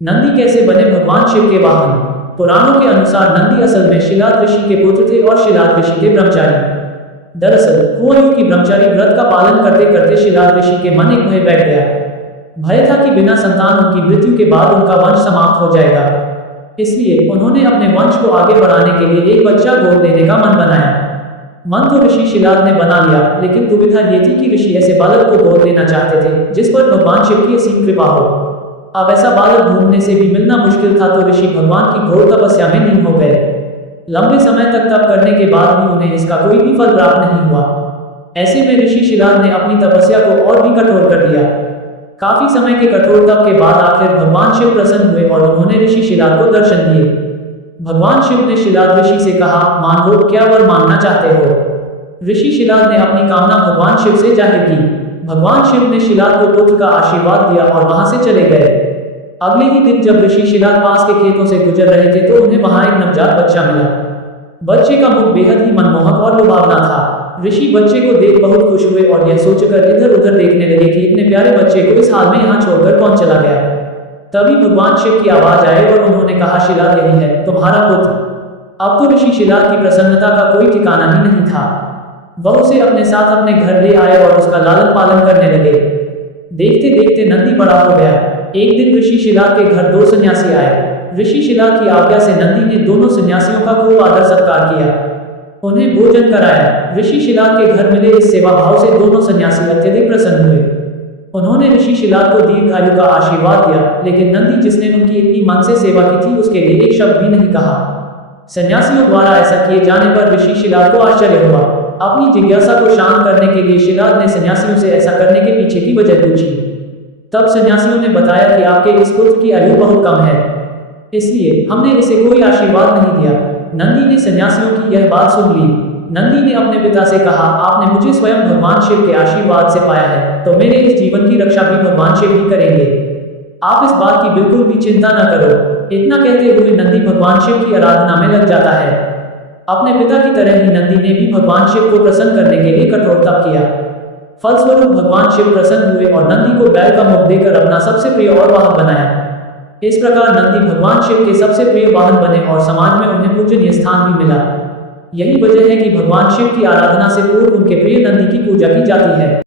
नंदी कैसे बने भगवान शिव के वाहन? पुराणों के अनुसार नंदी असल में शिलाद ऋषि के पुत्र थे और शिलाद ऋषि के ब्रह्मचारी। दरअसल हुआ यूं कि ब्रह्मचारी व्रत का पालन करते करते शिलाद ऋषि के मन एक भय बैठ गया। भय था कि बिना संतान उनकी मृत्यु के बाद उनका वंश समाप्त हो जाएगा। इसलिए उन्होंने अपने वंश को आगे बढ़ाने के लिए एक बच्चा गोद लेने का मन बनाया। मन तो ऋषि शिलाद ने बना लिया, लेकिन दुविधा ये थी कि ऋषि ऐसे बालक को गोद लेना चाहते थे जिस पर भगवान शिव की असीम कृपा हो। अब ऐसा बालक ढूंढने से भी मिलना मुश्किल था, तो ऋषि भगवान की घोर तपस्या में लीन हो गए। लंबे समय तक तप करने के बाद भी उन्हें इसका कोई भी फल प्राप्त नहीं हुआ। ऐसे में ऋषि शिलाद ने अपनी तपस्या को और भी कठोर कर दिया। काफी समय के कठोर तप के बाद आखिर भगवान शिव प्रसन्न हुए और उन्होंने ऋषि शिलाद को दर्शन दिए। भगवान शिव ने शिलाद ऋषि से कहा, मान लो, क्या वर मांगना चाहते हो? ऋषि शिलाद ने अपनी कामना भगवान शिव से जाहिर की। भगवान शिव ने शिलाद को पुत्र का आशीर्वाद दिया और वहां से चले गए। अगले ही दिन जब ऋषि शिलाद पास के खेतों से गुजर रहे थे तो उन्हें वहां एक नवजात बच्चा मिला। बच्चे का मुख बेहद ही मनमोहक और लुभावना था। ऋषि बच्चे को देख बहुत खुश हुए और यह सोचकर इधर उधर देखने लगे कि इतने प्यारे बच्चे को इस हाल में यहाँ छोड़कर कौन चला गया। तभी भगवान शिव की आवाज आई और उन्होंने कहा, शिलाद यही है तुम्हारा पुत्र। अब तो ऋषि शिलाद की प्रसन्नता का कोई ठिकाना ही नहीं था। वह उसे अपने साथ अपने घर ले आए और उसका लालन पालन करने लगे। देखते देखते नंदी बड़ा हो गया। एक दिन ऋषि शिलाद के घर दो सन्यासी आए। ऋषि शिलाद की आज्ञा से नंदी ने दोनों सन्यासियों का खूब आदर सत्कार किया, उन्हें भोजन कराया। ऋषि शिलाद के घर मिले इस सेवा भाव से दोनों सन्यासी अत्यधिक प्रसन्न हुए। उन्होंने ऋषि शिलाद को दीर्घायु का आशीर्वाद दिया, लेकिन नंदी, जिसने उनकी इतनी मन से सेवा की थी, उसके लिए एक शब्द भी नहीं कहा। सन्यासियों द्वारा ऐसा किए जाने पर ऋषि शिलाद को आश्चर्य हुआ। अपनी जिज्ञासा को शांत करने के लिए शिलाद ने सन्यासियों से ऐसा करने के पीछे की वजह पूछी। तब सन्यासियों ने बताया कि आपके इस पुत्र की आयु बहुत कम है, इसलिए हमने इसे कोई आशीर्वाद नहीं दिया। नंदी ने सन्यासियों की यह बात सुन ली। नंदी ने अपने पिता से कहा, आपने मुझे स्वयं भगवान शिव के आशीर्वाद से पाया है, तो मेरे इस जीवन की रक्षा भी भगवान शिव ही करेंगे। आप इस बात की बिल्कुल भी चिंता न करो। इतना कहते हुए नंदी भगवान शिव की आराधना में लग जाता है। अपने पिता की तरह ही नंदी ने भी भगवान शिव को प्रसन्न करने के लिए कठोर तप किया। फलस्वरूप भगवान शिव प्रसन्न हुए और नंदी को बैल का मुख देकर अपना सबसे प्रिय और वाहन बनाया। इस प्रकार नंदी भगवान शिव के सबसे प्रिय वाहन बने और समाज में उन्हें पूजनीय स्थान भी मिला। यही वजह है कि भगवान शिव की आराधना से पूर्व उनके प्रिय नंदी की पूजा की जाती है।